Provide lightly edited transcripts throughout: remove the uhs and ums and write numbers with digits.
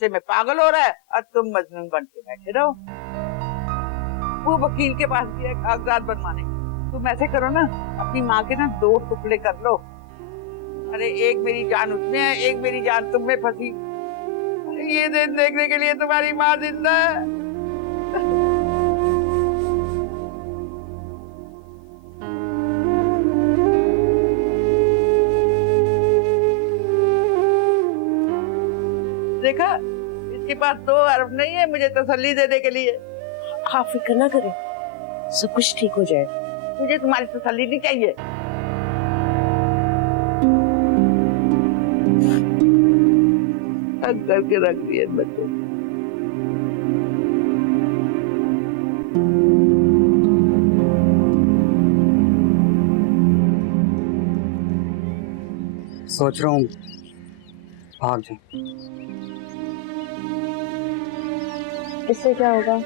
गुस्से में पागल हो रहा है और तुम मजनून बन के बैठे रहो। वो वकील के पास भी है कागजात बनवाने। तुम ऐसे करो ना, अपनी माँ के ना 2 टुकड़े कर लो। अरे एक मेरी जान उसमें है, एक मेरी जान तुम में फंसी। ये दिन देखने के लिए तुम्हारी माँ जिंदा है। देखा, इसके पास 2 अरब नहीं है मुझे तसल्ली देने के लिए। आप फिक्र ना करें, सब कुछ ठीक हो जाए। मुझे तुम्हारी तसल्ली नहीं चाहिए। तंग करके रख दिए बच्चों। सोच रहा हूँ भाग जाऊं। इससे क्या होगा?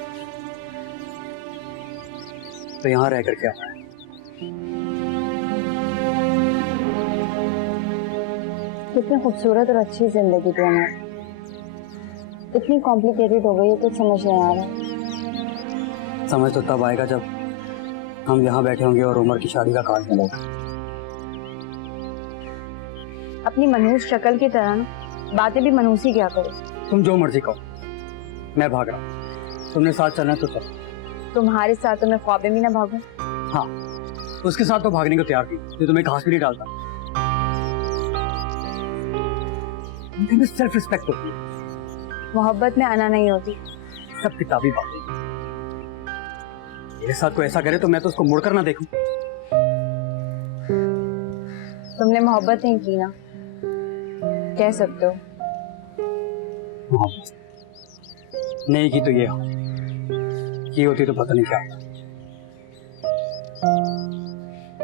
तो यहाँ रह कर क्या है? कितनी खूबसूरत और अच्छी जिंदगी थी हमारी, इतनी कॉम्प्लिकेटेड हो गई है, कुछ समझ नहीं आ रहा। समझ तो तब आएगा जब हम यहाँ बैठे होंगे और उमर की शादी का कार्ड मिलेगा। अपनी मनहूस शक्ल की तरह ना बातें भी मनहूस ही क्या करो। तुम जो मर्जी कहो, मैं भाग रहा हूँ। तुमने साथ चलना तो चलो। तुम्हारे साथ तो मैं ख्वाबे में ना भागूं। हाँ, उसके साथ तो भागने को तैयार थी, ये तुम्हें घास भी नहीं डालता। सेल्फ रिस्पेक्ट होती है। मोहब्बत में आना नहीं होती। सब किताबी बातें। मेरे साथ कोई ऐसा करे तो मैं तो उसको मुड़कर ना देखूं। तुमने मोहब्बत नहीं की ना, कह सकते हो। मोहब्बत नहीं की तो ये की होती तो पता नहीं क्या होता।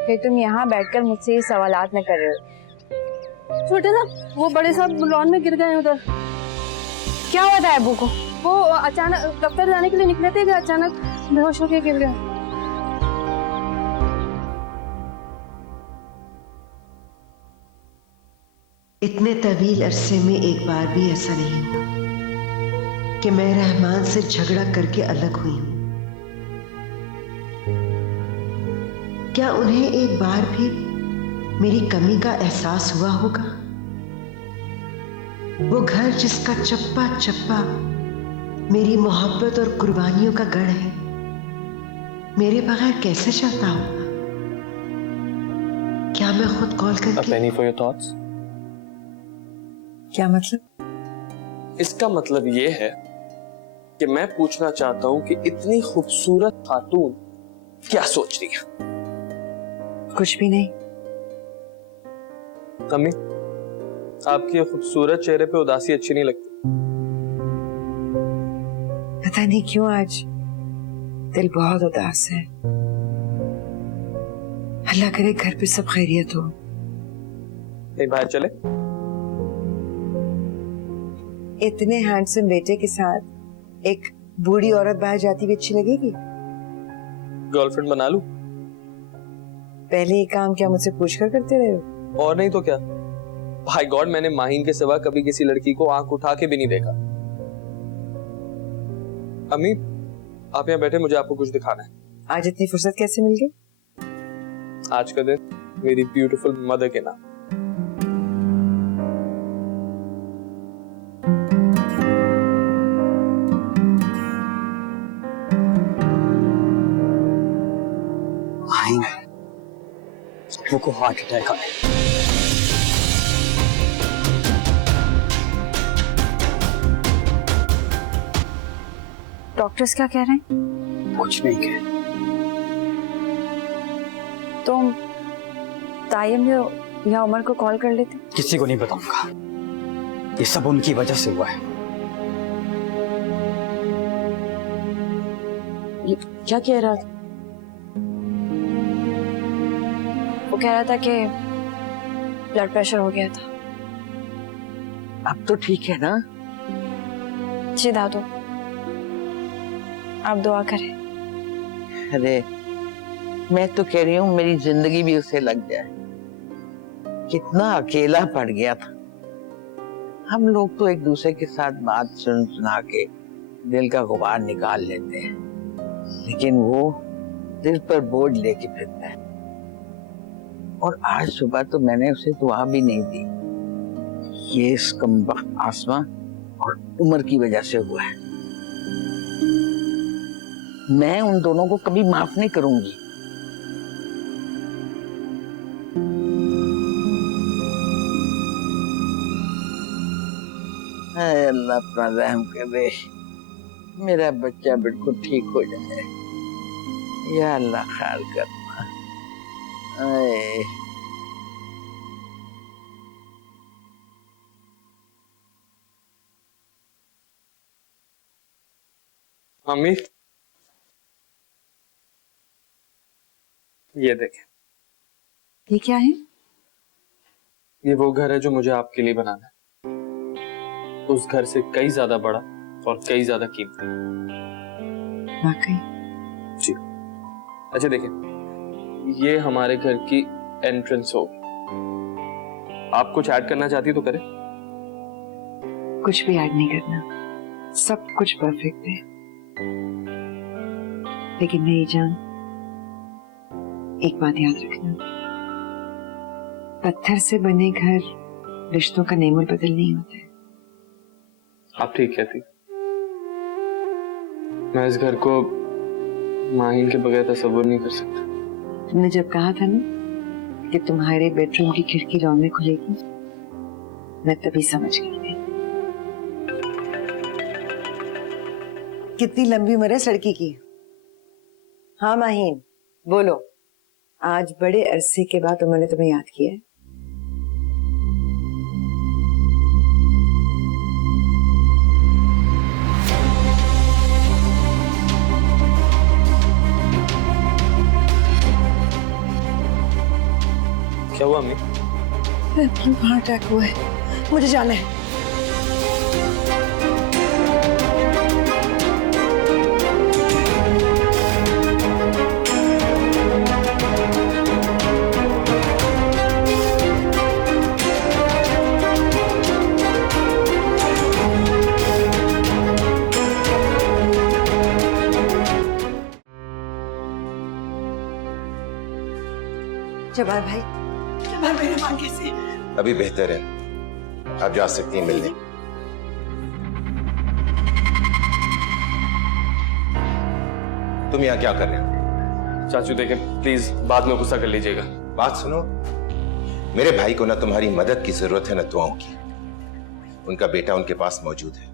फिर तुम यहाँ बैठकर मुझसे ये सवालात न कर रहे हो। छोटे ना, वो बड़े साहब लॉन में गिर गए उधर। क्या हुआ था अबू को? वो अचानक दफ्तर जाने के लिए निकले थे कि अचानक बेहोश होकर गिर गए। इतने तवील अरसे में एक बार भी ऐसा नहीं हुआ कि मैं रहमान से झगड़ा करके अलग हुई हूं। क्या उन्हें एक बार भी मेरी कमी का एहसास हुआ होगा? वो घर जिसका चप्पा चप्पा मेरी मोहब्बत और कुर्बानियों का गढ़ है, मेरे बगैर कैसे चलता होगा? क्या मैं खुद कॉल करके Penny for your thoughts? क्या मतलब? इसका मतलब ये है कि मैं पूछना चाहता हूं कि इतनी खूबसूरत खातून क्या सोच रही है? कुछ भी नहीं। अम्मी, आपके खूबसूरत चेहरे पे उदासी अच्छी नहीं लगती। पता नहीं क्यों आज दिल बहुत उदास है। अल्लाह करे घर पे सब खैरियत हो। कहीं बाहर चले? इतने हैंडसम बेटे के साथ एक बूढ़ी औरत बाहर जाती हुई अच्छी लगेगी? गर्लफ्रेंड बना लूं? पहले ये काम क्या मुझसे पूछकर करते रहे हो? और नहीं तो क्या। भाई गॉड, मैंने माहीन के सिवा कभी किसी लड़की को आंख उठा के भी नहीं देखा। अम्मी, आप यहाँ बैठे, मुझे आपको कुछ दिखाना है। आज इतनी फुर्सत कैसे मिल गई? आज का दिन मेरी ब्यूटीफुल मदर के नाम। को हार्ट अटैक आया। डॉक्टर्स क्या कह रहे हैं? कुछ नहीं कह। तुम तायम या उमर को कॉल कर लेते? किसी को नहीं बताऊंगा, ये सब उनकी वजह से हुआ है। ये क्या कह रहा था? वो कह रहा था कि ब्लड प्रेशर हो गया था। अब तो ठीक है ना? जी दादू, आप दुआ करें। अरे मैं तो कह रही हूँ मेरी जिंदगी भी उसे लग जाए। कितना अकेला पड़ गया था। हम लोग तो एक दूसरे के साथ बात सुन सुना के दिल का गुबार निकाल लेते हैं, लेकिन वो दिल पर बोझ लेके फिरता है। और आज सुबह तो मैंने उसे दुआ भी नहीं दी। ये इस कमबख्त आसमां और उम्र की वजह से हुआ है। मैं उन दोनों को कभी माफ नहीं करूंगी। हाय अल्लाह अपना रहम करे, मेरा बच्चा बिल्कुल ठीक हो जाए। या अल्लाह ख्याल करना। आए। मम्मी, ये देखें। ये क्या है? ये वो घर है जो मुझे आपके लिए बनाना है। उस घर से कई ज्यादा बड़ा और कई ज्यादा कीमती। वाकई? जी। अच्छा देखें, ये हमारे घर की एंट्रेंस होगी। आप कुछ ऐड करना चाहती तो करें। कुछ भी ऐड नहीं करना, सब कुछ परफेक्ट है। लेकिन नहीं जान, एक बात याद रखना, पत्थर से बने घर रिश्तों का नेमुल बदल नहीं होता है। आप ठीक कहती। मैं इस घर को माहिन के बगैर तस्वीर नहीं कर सकता। तुमने जब कहा था ना कि तुम्हारे बेडरूम की खिड़की रौन में खुलेगी, मैं तभी समझ गई थी। कितनी लंबी उम्र है इस लड़की की। हाँ माहिन, बोलो। आज बड़े अरसे के बाद उन्होंने तुम्हें याद किया है। क्या हुआ अम्मी? हार्ट अटैक हुआ है, मुझे जाना है। जबार भाई, जबार मेरी मां कैसी है? अभी बेहतर है, आप जा सकती हैं मिलने। तुम यहाँ क्या कर रहे हो? चाचू देखें, प्लीज बाद में गुस्सा कर लीजिएगा। बात सुनो, मेरे भाई को ना तुम्हारी मदद की जरूरत है ना दुआओं की। उनका बेटा उनके पास मौजूद है।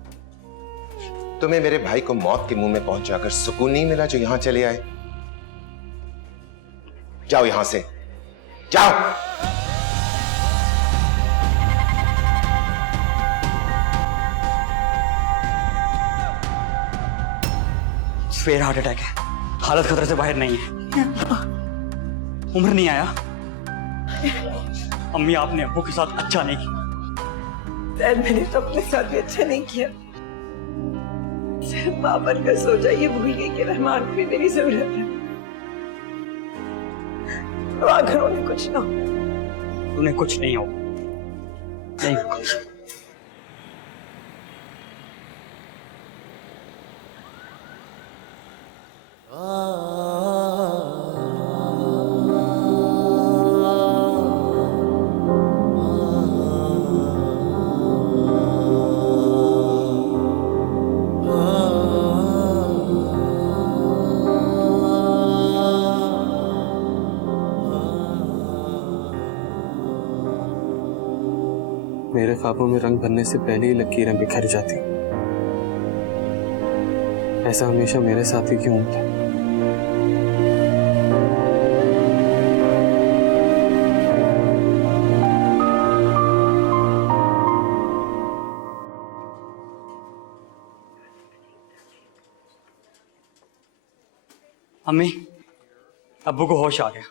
तुम्हें मेरे भाई को मौत के मुंह में पहुंचाकर सुकून नहीं मिला जो यहां चले आए? जाओ यहां से, जाओ। फेयर हार्ट अटैक है, हालत खतरे से बाहर नहीं है। उम्र नहीं आया। अम्मी, आपने अब्बू के साथ अच्छा नहीं किया। मैंने तो अपने साथ भी अच्छा नहीं किया। सिर्फ मां बनकर सोचा, ये भूल गई कि रहमान को भी मेरी जरूरत है। तो अगर उन्हें कुछ ना हो, उन्हें कुछ नहीं हो, नहीं होगा। मेरे ख्वाबों में रंग भरने से पहले ही लकीरें बिखर जाती। ऐसा हमेशा मेरे साथ ही क्यों होता है? अम्मी, अब्बू को होश आ गया।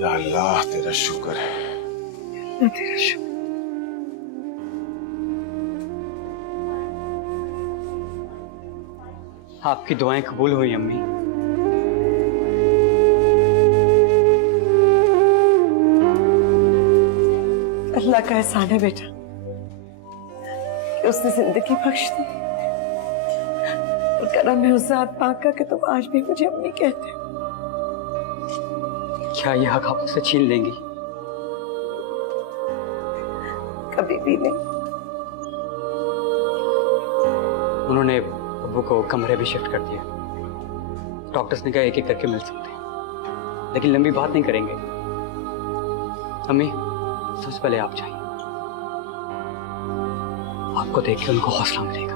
या अल्लाह, तेरा शुक्र है। तेरा शुक्र। आपकी दुआएं कबूल हुई अम्मी। अल्लाह का एहसान है बेटा, कि उसने जिंदगी बख्श दी। और करम है उस जात पाक का कि तुम आज भी मुझे अम्मी कहते हो। क्या ये हक आप उससे छीन लेंगी? कभी भी नहीं। उन्होंने अब्बू को कमरे भी शिफ्ट कर दिया। डॉक्टर्स ने कहा एक एक करके मिल सकते हैं, लेकिन लंबी बात नहीं करेंगे। अम्मी, सबसे पहले आप जाइए, आपको देख के उनको हौसला मिलेगा।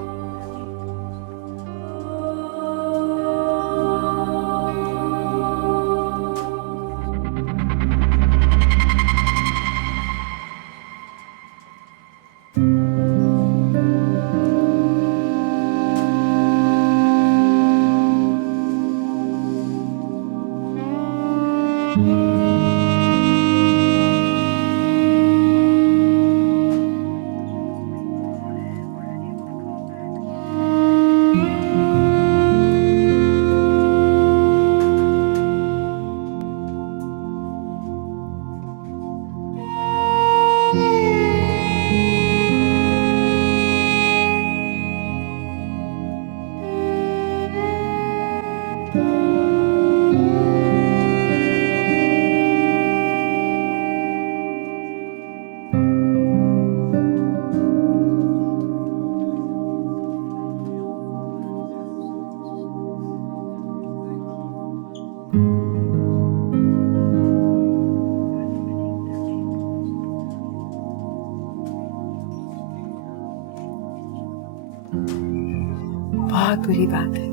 बहुत बुरी बात है।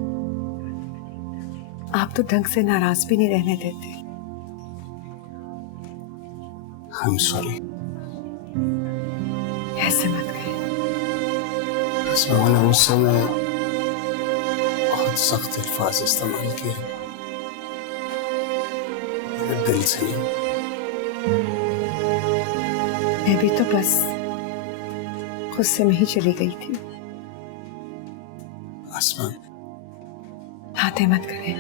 आप तो ढंग से नाराज भी नहीं रहने देते। I'm sorry। ऐसे मत कहिए। इसमें मैंने उस समय बहुत सख्त अल्फाज इस्तेमाल किए, मेरे दिल से नहीं। मैं भी तो बस गुस्से में ही चली गई थी। आसमान, बातें मत करें।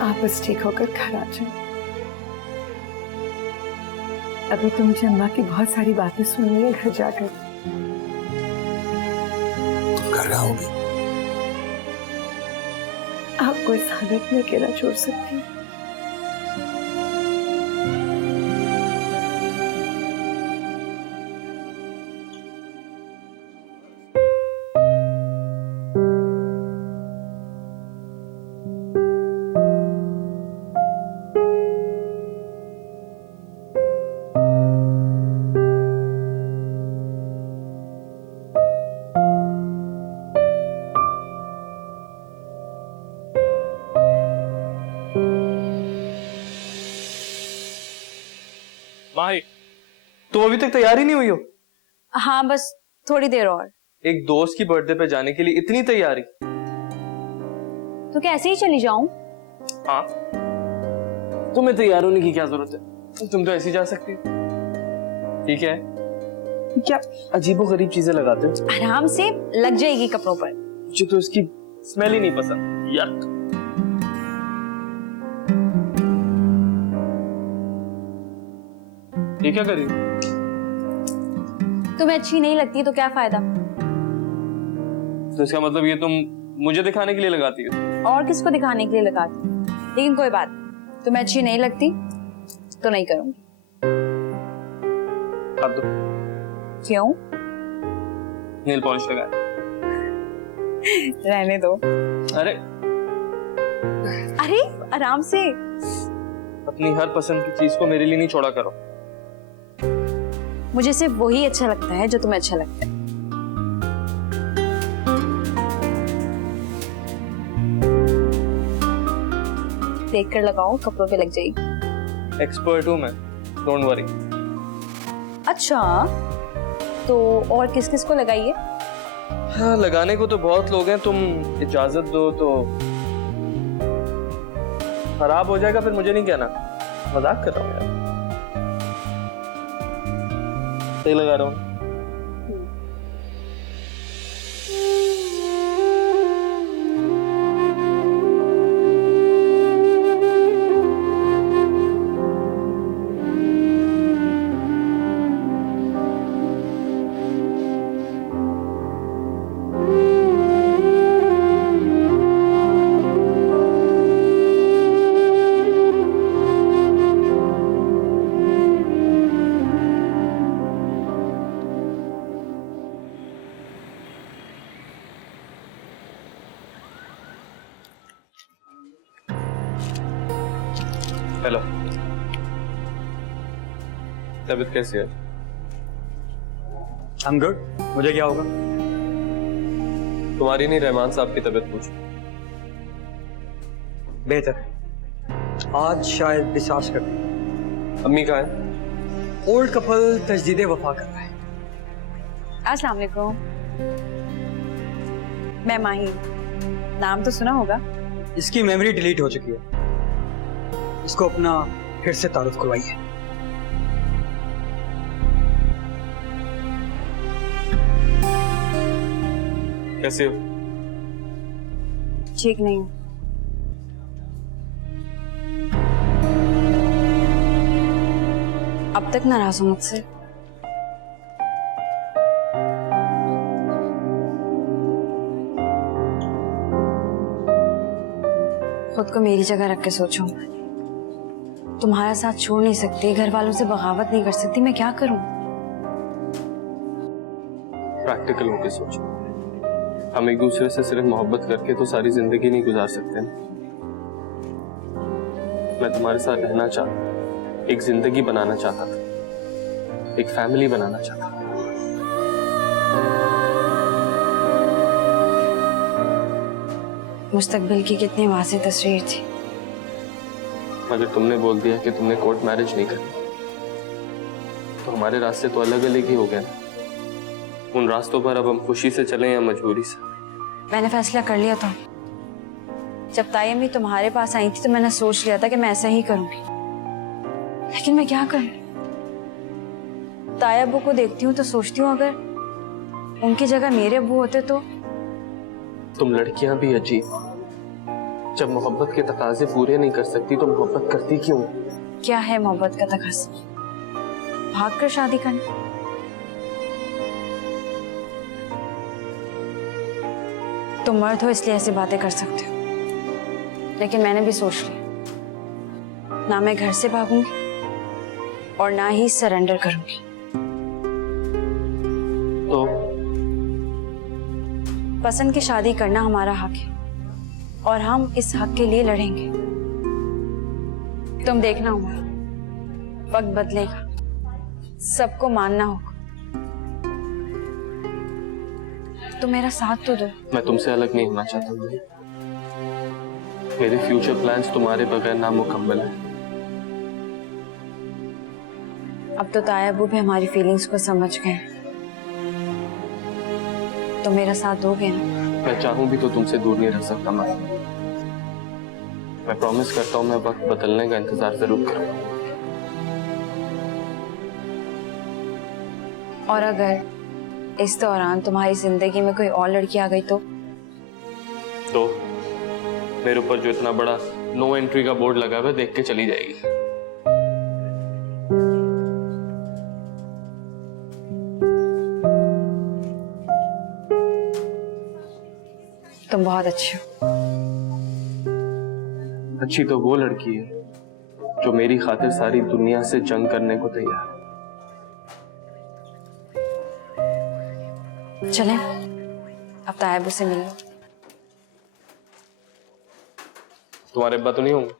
आप बस ठीक होकर घर आ जाओ। अभी तो मुझे अम्मा की बहुत सारी बातें सुननी है घर जाकर। तुम घर आओगी? आपको इस हालत में अकेला छोड़ सकती हूँ? माही, तुम अभी तक तैयार ही नहीं हुई हो? हाँ, बस थोड़ी देर और। एक दोस्त की बर्थडे पे जाने के लिए इतनी तैयारी? तो क्या ऐसे ही चली जाऊं? हाँ, तुम्हें तैयार होने की क्या जरूरत है? तुम तो ऐसे ही जा सकती हो। ठीक है, क्या अजीबोगरीब चीजें लगाते हो? आराम से लग जाएगी कपड़ों पर। मुझे तो इसकी स्मेल ही नहीं पसंद। यक। ये क्या करी? तुम्हें अच्छी नहीं लगती तो क्या फायदा? तो इसका मतलब ये तुम मुझे दिखाने के लिए लगाती हो? और किसको दिखाने के लिए लगाती? लेकिन कोई बात, तुम्हें अच्छी नहीं लगती तो नहीं करूंगी। अब तो क्यों? नेल पॉलिश लगा। रहने दो। अरे अरे आराम से। अपनी हर पसंद की चीज को मेरे लिए नहीं छोड़ा करो। मुझे सिर्फ वही अच्छा लगता है जो तुम्हें अच्छा लगता है। देख कर लगाओ, कपड़ों पे लग जाएगी। एक्सपर्ट हूं मैं, डोंट वरी। अच्छा, तो और किस किस को लगाइए? हाँ, लगाने को तो बहुत लोग हैं, तुम इजाजत दो तो। खराब हो जाएगा फिर मुझे नहीं कहना, मजाक कर रहा हूँ यार। सही लगा रहा हूँ। हेलो, तबीयत कैसी है? I'm good. मुझे क्या होगा? तुम्हारी नहीं, रहमान साहब की तबीयत पूछो। बेहतर। आज शायद डिस्चार्ज कर दें। अम्मी कहाँ है? ओल्ड कपल तजदीद वफा कर रहा है। अस्सलाम वालेकुम। मैं माही, नाम तो सुना होगा। इसकी मेमोरी डिलीट हो चुकी है, इसको अपना फिर से तारुफ करवाइए। कैसे हो? ठीक नहीं हूँ। अब तक नाराज हो मुझसे? खुद को मेरी जगह रख के सोचो। तुम्हारा साथ छोड़ नहीं सकती, घर वालों से बगावत नहीं कर सकती, मैं क्या करूं? प्रैक्टिकल होके सोचो। हम एक दूसरे से सिर्फ मोहब्बत करके तो सारी जिंदगी नहीं गुजार सकते ना। मैं तुम्हारे साथ रहना चाहता, एक जिंदगी बनाना चाहता था, एक फैमिली बनाना चाहता था। मुस्तकबिल की कितनी वाज़ेह तस्वीर थी, मगर तुमने बोल दिया कि तुमने कोर्ट मैरिज नहीं करनी, तो हमारे रास्ते तो अलग अलग ही हो गए ना। उन रास्तों पर अब हम खुशी से चलें या मजबूरी से? मैंने फैसला कर लिया था। जब तायमी तुम्हारे पास आई थी तो मैंने सोच लिया था कि मैं ऐसा ही करूंगी, लेकिन मैं क्या करूं? ताया अब्बू को देखती हूँ तो सोचती हूँ अगर उनकी जगह मेरे अब्बू होते तो। तुम लड़कियां भी अजीब, जब मोहब्बत के तकाजे पूरे नहीं कर सकती तो मोहब्बत करती क्यों? क्या है मोहब्बत का तकाजा? भागकर शादी करना? तुम मर्द हो इसलिए ऐसी बातें कर सकते हो, लेकिन मैंने भी सोच लिया, ना मैं घर से भागूंगी और ना ही सरेंडर करूंगी। तो पसंद की शादी करना हमारा हक है और हम इस हक के लिए लड़ेंगे। तुम देखना होगा, वक्त बदलेगा, सबको मानना होगा। तुम मेरा साथ तो दो। मैं तुमसे अलग नहीं होना चाहता हूँ। मेरे फ्यूचर प्लान्स तुम्हारे बगैर नामुकम्मल हैं। अब तो ताया अब्बू भी हमारी फीलिंग्स को समझ गए। तो मेरा साथ दोगे ना? मैं चाहूं भी तो तुमसे दूर नहीं रह सकता मैं प्रॉमिस करता हूँ मैं वक्त बदलने का इंतजार जरूर करूंगा। और अगर इस दौरान तुम्हारी जिंदगी में कोई और लड़की आ गई तो मेरे ऊपर जो इतना बड़ा नो एंट्री का बोर्ड लगा हुआ है देख के चली जाएगी। तुम बहुत अच्छे हो। अच्छी तो वो लड़की है जो मेरी खातिर सारी दुनिया से जंग करने को तैयार है। चलें, अब ताया अब्बू से मिल लो। तुम्हारे अब्बा तो नहीं होंगे?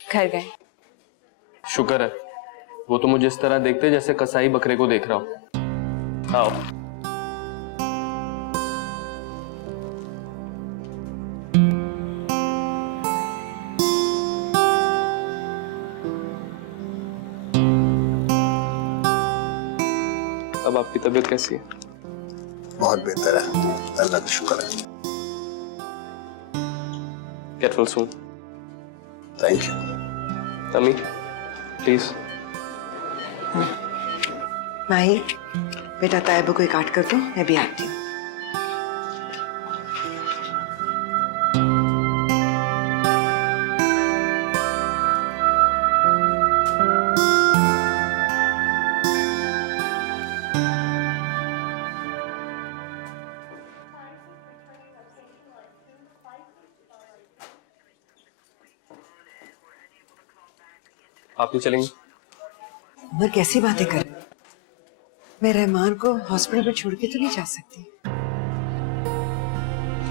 घर गए। शुक्र है, वो तो मुझे इस तरह देखते जैसे कसाई बकरे को देख रहा हो। आओ। अब आपकी तबीयत कैसी है? बहुत बेहतर है, अल्लाह का शुक्र है। Careful soon. Thank you. अम्मी प्लीज। माही, बेटा तायबा को काट कर दो, मैं भी आती हूँ। आप नहीं चलेंगे? मैं कैसी बातें कर रही हूँ? मैं रहमान को हॉस्पिटल पर छोड़ के तो नहीं जा सकती।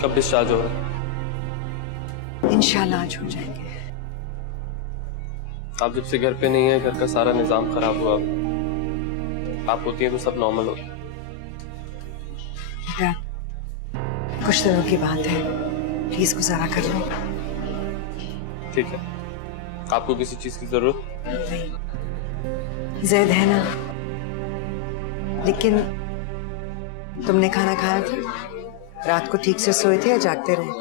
कब डिस्चार्ज हो रहा है? इंशाल्लाह आज हो जाएंगे। आप जब से घर पे नहीं है, घर का सारा निजाम खराब हुआ। आप होती हैं तो सब नॉर्मल होता। कुछ दिनों की बात है, प्लीज गुजारा कर लो। ठीक है, आपको किसी चीज की जरूरत? जैद है ना, लेकिन तुमने खाना खाया था? रात को ठीक से सोए थे या जागते रहे?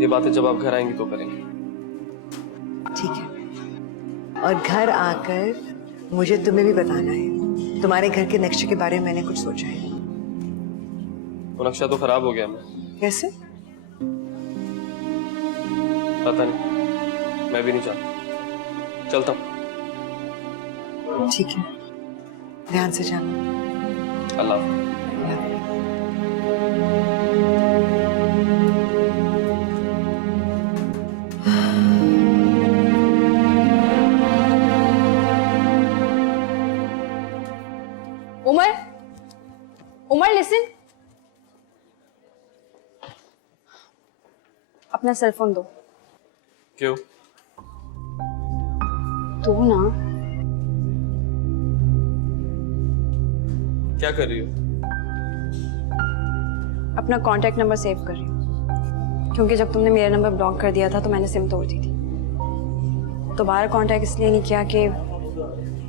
ये बातें जब आप घर आएंगी तो करेंगे। ठीक है। और घर आकर मुझे तुम्हें भी बताना है। तुम्हारे घर के नक्शे के बारे में मैंने कुछ सोचा है। वो नक्शा तो खराब हो गया। मैं कैसे? पता नहीं, मैं भी नहीं जानता। चलता हूँ। ठीक है, ध्यान से जाना। अल्लाह हाफ़िज़। उमर, उमर लिसन, अपना सेल फोन दो। क्यों? दो ना। क्या कर रही हो? अपना कांटेक्ट नंबर सेव कर रही हूँ, क्योंकि जब तुमने मेरा नंबर ब्लॉक कर दिया था तो मैंने सिम तोड़ दी थी। दोबारा कांटेक्ट इसलिए नहीं किया कि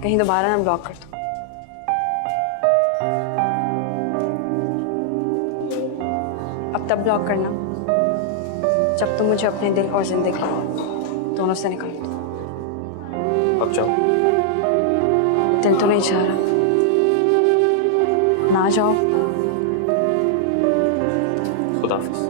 कहीं दोबारा ना ब्लॉक कर दो। अब तब ब्लॉक करना जब तुम मुझे अपने दिल और जिंदगी दोनों से निकाल दो। अब जाओ। दिल तो नहीं चाह रहा, ना जाओ। खुदा हाफ़िज़।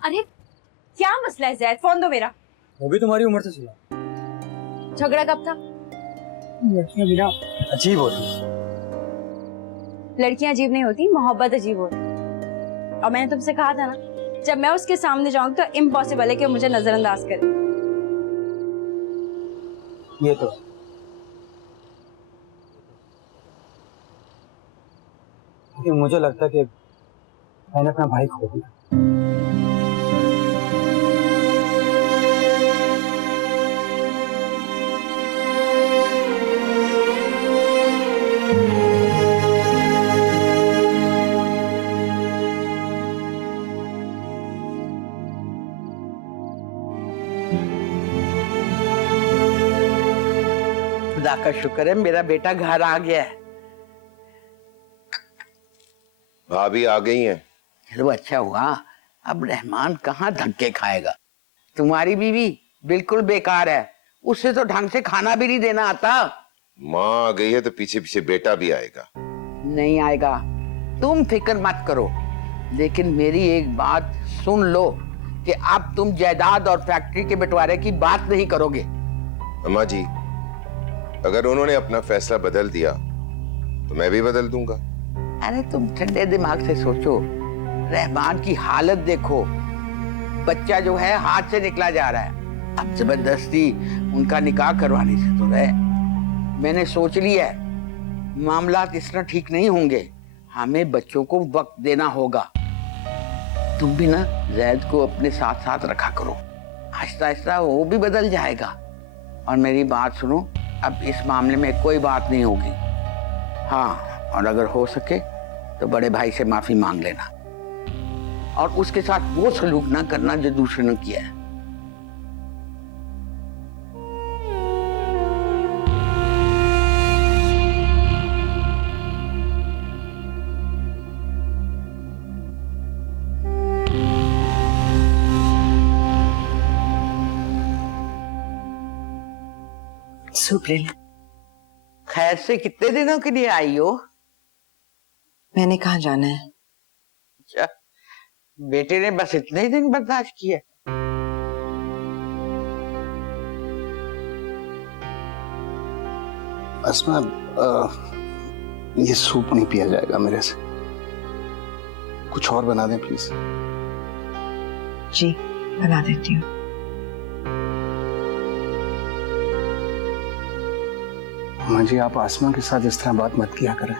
अरे क्या मसला है जैद? फोन दो मेरा। वो भी तुम्हारी उम्र से चला। झगड़ा कब था? लड़कियां बिना अजीब होती। लड़कियां अजीब नहीं होती, मोहब्बत अजीब होती। और मैंने तुमसे कहा था ना, जब मैं उसके सामने जाऊंगी तो इम्पॉसिबल है कि मुझे नजरअंदाज करे। ये तो लेकिन मुझे लगता है कि मैंने अपना भाई खो दिया। खुदा का शुक्र है मेरा बेटा घर आ गया है। भाभी आ गई हैं। चलो अच्छा हुआ, अब रहमान कहाँ धक्के खाएगा। तुम्हारी बीवी बिल्कुल बेकार है, उससे तो ढंग से खाना भी नहीं देना आता। माँ आ गई है तो पीछे पीछे बेटा भी आएगा। नहीं आएगा, तुम फिक्र मत करो। लेकिन मेरी एक बात सुन लो कि अब तुम जायदाद और फैक्ट्री के बंटवारे की बात नहीं करोगे। अम्मा जी, अगर उन्होंने अपना फैसला बदल दिया तो मैं भी बदल दूंगा। अरे तुम ठंडे दिमाग से सोचो, रहमान की हालत देखो। बच्चा जो है हाथ से निकला जा रहा है, अब जबरदस्ती उनका निकाह करवाने से तो रहे। मैंने सोच लिया है मामलात इस तरह ठीक नहीं होंगे, हमें बच्चों को वक्त देना होगा। तुम भी ना जैद को अपने साथ साथ रखा करो, आहिस्ता आहिस्ता वो भी बदल जाएगा। और मेरी बात सुनो, अब इस मामले में कोई बात नहीं होगी। हाँ, और अगर हो सके तो बड़े भाई से माफी मांग लेना और उसके साथ वो सलूक ना करना जो दूसरे ने किया है। सूप ले ले। खैर से कितने दिनों के लिए आई हो? मैंने कहाँ जाना है? अच्छा, बेटे ने बस इतने ही दिन बर्दाश्त किया। अस्मा, ये सूप नहीं पिया जाएगा मेरे से। कुछ और बना दें प्लीज। जी बना देती हूँ। अम्मा जी, आप आसमा के साथ इस तरह बात मत किया करें।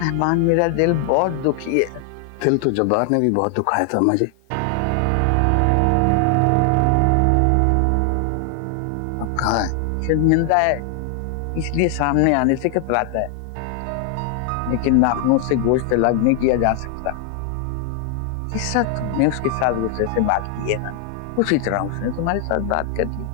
मेहमान, मेरा दिल बहुत दुखी है। दिल तो जब्बार ने भी बहुत दुखाया था अम्मा जी। अब कहाँ है? शर्मिंदा है, इसलिए सामने आने से कतराता है। लेकिन नाखूनों से गोश्त अलग नहीं किया जा सकता। जिस तरह तुमने उसके साथ गुस्से से बात की है ना, उसी तरह उसने तुम्हारे साथ बात कर ली।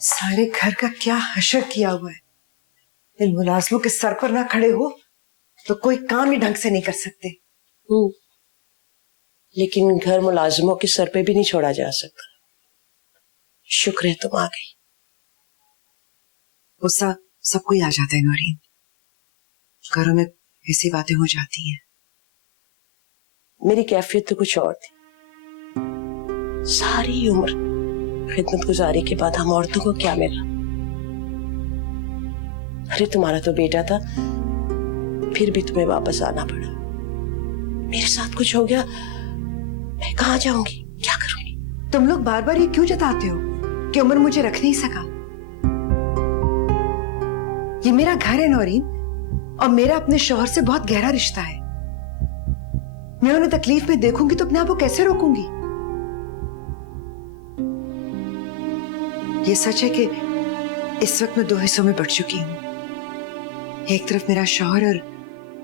सारे घर का क्या हशर किया हुआ है। इन मुलाजमों के सर पर ना खड़े हो तो कोई काम ही ढंग से नहीं कर सकते। लेकिन घर मुलाजिमों के सर पे भी नहीं छोड़ा जा सकता। शुक्र है तुम आ गई। गुस्सा सबको ही आ जाता है नौरीन, घरों में ऐसी बातें हो जाती हैं। मेरी कैफियत तो कुछ और थी। सारी उम्र खिदमत गुजारी के बाद हम औरतों को क्या मिला? अरे तुम्हारा तो बेटा था, फिर भी तुम्हें वापस आना पड़ा। मेरे साथ कुछ हो गया, मैं कहाँ जाऊंगी, क्या करूंगी? तुम लोग बार बार ये क्यों जताते हो कि उमर मुझे रख नहीं सका? ये मेरा घर है नौरीन, और मेरा अपने शौहर से बहुत गहरा रिश्ता है। मैं उन्हें तकलीफ में देखूंगी तो अपने आप को कैसे रोकूंगी? ये सच है कि इस वक्त मैं दो हिस्सों में बट चुकी हूं। एक तरफ मेरा शौहर और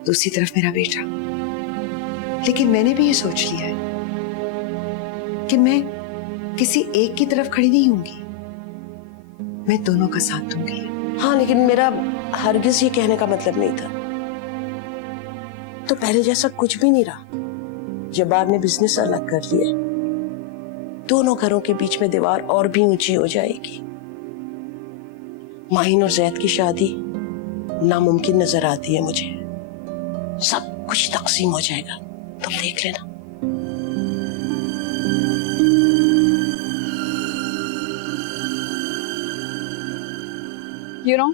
दूसरी तरफ मेरा बेटा। लेकिन मैंने भी ये सोच लिया है कि मैं किसी एक की तरफ खड़ी नहीं होंगी, मैं दोनों का साथ दूंगी। हाँ, लेकिन मेरा हरगिज ये कहने का मतलब नहीं था। तो पहले जैसा कुछ भी नहीं रहा। जब्बार ने बिजनेस अलग कर लिया, दोनों घरों के बीच में दीवार और भी ऊंची हो जाएगी। माहिन और जैद की शादी नामुमकिन नजर आती है मुझे। सब कुछ तकसीम हो जाएगा, तुम देख लेना। You know,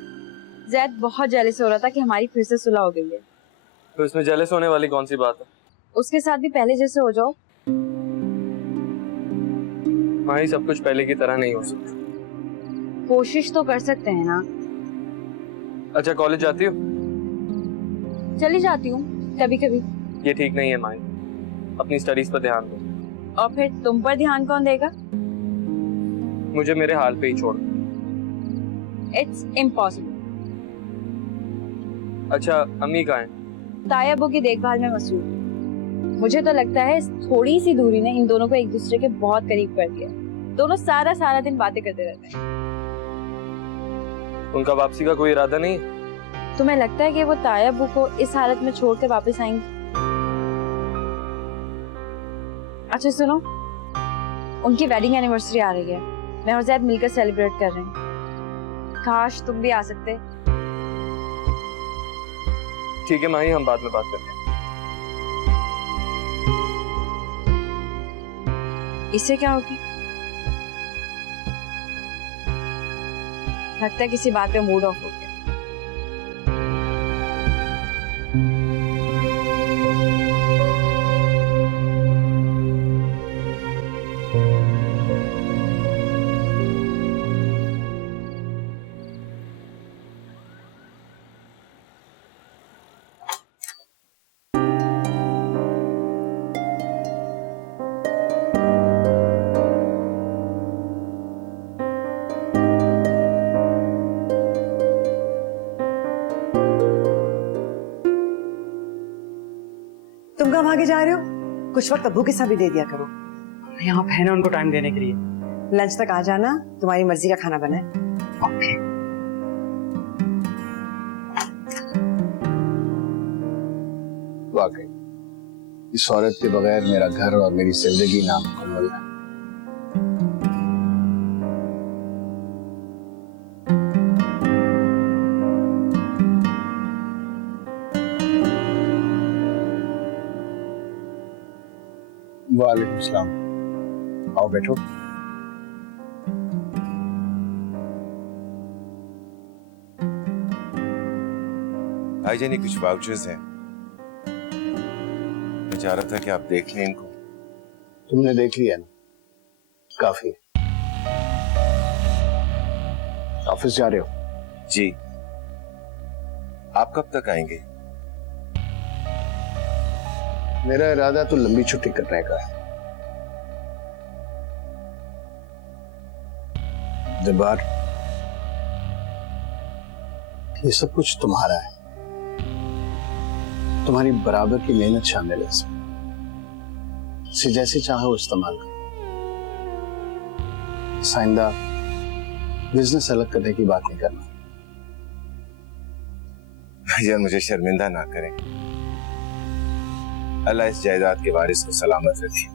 जैद बहुत जेलस हो रहा था कि हमारी फिर से सुलह हो गई है। तो इसमें जेलस होने वाली कौन सी बात है? उसके साथ भी पहले जैसे हो जाओ। माही, सब कुछ पहले की तरह नहीं हो सकता। कोशिश तो कर सकते हैं ना। अच्छा, कॉलेज जाती हो? चली जाती हूँ कभी कभी। ये ठीक नहीं है माही, अपनी स्टडीज पर ध्यान दो। और फिर तुम पर ध्यान कौन देगा? मुझे मेरे हाल पे ही छोड़। It's impossible. अच्छा, अम्मी कहाँ हैं? तायाबू की देखभाल में मसरूफ। मुझे तो लगता है इस थोड़ी सी दूरी ने इन दोनों को एक दूसरे के बहुत करीब कर दिया। दोनों सारा दिन बातें करते रहते हैं। उनका वापसी का कोई इरादा नहीं? तुम्हें लगता है कि वो तायाबू को इस हालत में छोड़कर वापस आएंगे? अच्छा सुनो, उनकी वेडिंग एनिवर्सरी आ रही है। मैं और जैद मिलकर सेलिब्रेट कर रहे हैं। काश तुम भी आ सकते। ठीक है माही, हम बाद में बात करते हैं। इससे क्या होगी? लगता है किसी बात पे मूड ऑफ हो गया। तुम कहाँ भागे जा रहे हो? कुछ वक्त अब्बू के साथ भी दे दिया करो। यहाँ है ना उनको टाइम देने के लिए। लंच तक आ जाना, तुम्हारी मर्जी का खाना बना है। ओके। वाकई इस औरत के बगैर मेरा घर और मेरी जिंदगी नामुकम्मल है। वालेकुम सलाम। आओ बैठो। भाईजान, ये कुछ वाउचर्स हैं, मैं चाह रहा था कि आप देख लें इनको। तुमने देख लिया ना, काफी है। ऑफिस जा रहे हो? जी। आप कब तक आएंगे? मेरा इरादा तो लंबी छुट्टी करने का है। जबार, ये सब कुछ तुम्हारा है, तुम्हारी बराबर की मेहनत शामिल है इसमें। इसे जैसे चाहो इस्तेमाल करो। साइंदा, बिजनेस अलग करने की बात नहीं करना। भाईजान, मुझे शर्मिंदा ना करें। अल्लाह इस जायदाद के वारिस को सलामत रखे।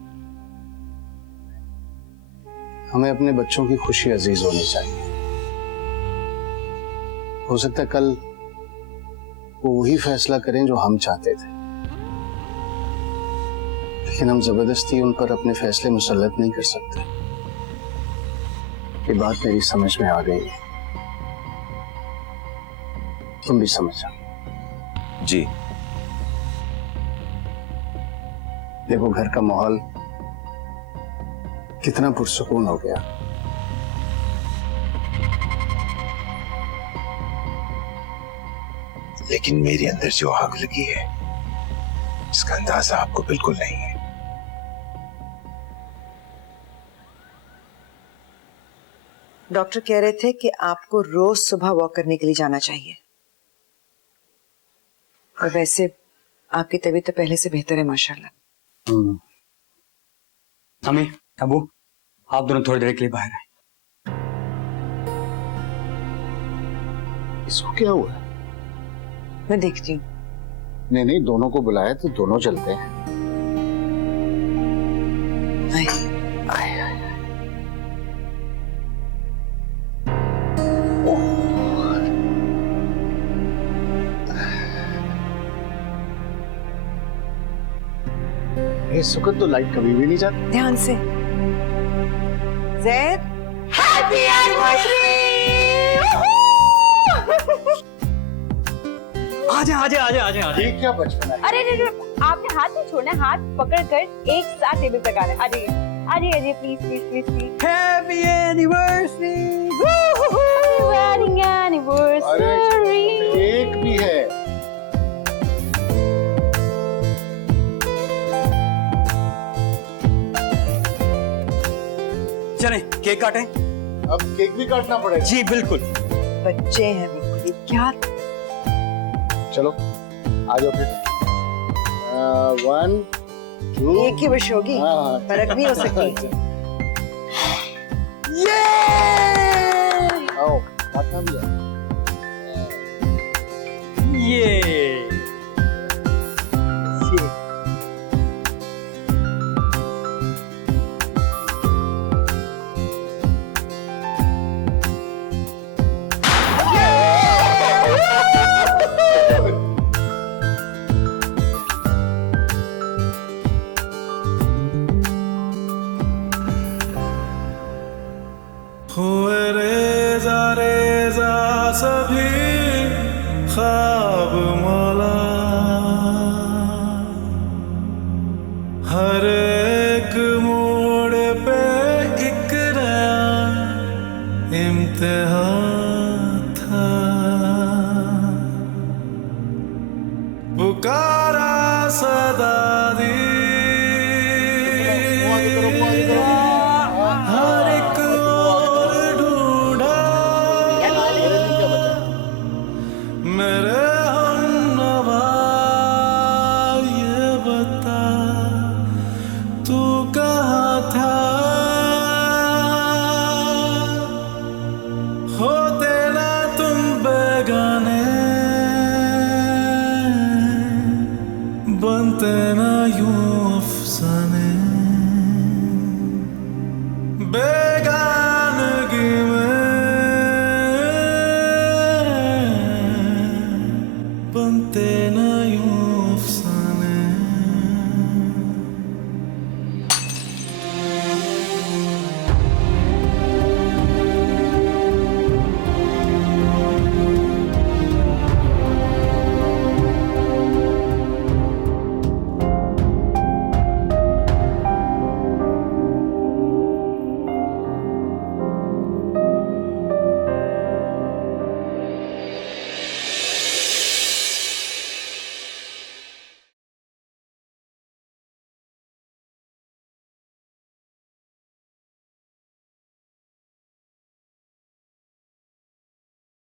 हमें अपने बच्चों की खुशी अजीज होनी चाहिए। हो सकता है कल वो वही फैसला करें जो हम चाहते थे, लेकिन हम जबरदस्ती उन पर अपने फैसले मुसल्लत नहीं कर सकते। ये बात मेरी समझ में आ गई है, तुम भी समझ जाओ। जी। देखो, घर का माहौल कितना पुरसुकून हो गया। लेकिन मेरे अंदर जो आग लगी है, इसका अंदाजा आपको बिल्कुल नहीं है। डॉक्टर कह रहे थे कि आपको रोज सुबह वॉक करने के लिए जाना चाहिए। और वैसे आपकी तबीयत तो पहले से बेहतर है माशाल्लाह। अम्मी, अबू, आप दोनों थोड़ी देर के लिए बाहर आए। इसको क्या हुआ? मैं देखती हूँ। नहीं नहीं, दोनों को बुलाया तो दोनों चलते हैं। आए। आए, आए, आए। इस वक्त तो लाइट कभी भी नहीं जाती। ध्यान से। ज़ैद, हैप्पी एनिवर्सरी! आजा आजा आजा आजा आजा। ये क्या बचपन है? अरे आपने हाथ नहीं छोड़ना, हाथ पकड़ कर एक साथ टेबल पे गाना। आ जाइए आ जाइए, please please please please. Happy anniversary! Wedding anniversary. एक भी है। चलें, केक काटें? अब केक भी काटना पड़ेगा। जी बिल्कुल। बच्चे हैं बिल्कुल, ये क्या? चलो आ जाओ फिर। 1 2। एक ही विश होगी, हाँ। फर्क नहीं हो सकती। आओ, काटना भी है। ये हुए रेजा रेजा सभी ख्वाब मौला, हर एक मोड़ पे एक नया इम्तिहान था। पुकारा सदा दी, हर एक और ढूंढा मेरे हमनवा, ये बता तू कहाँ था। होते ना तुम बेगाने, बनते ना यूं अफसाने। बेगानगी में बनते ना यूं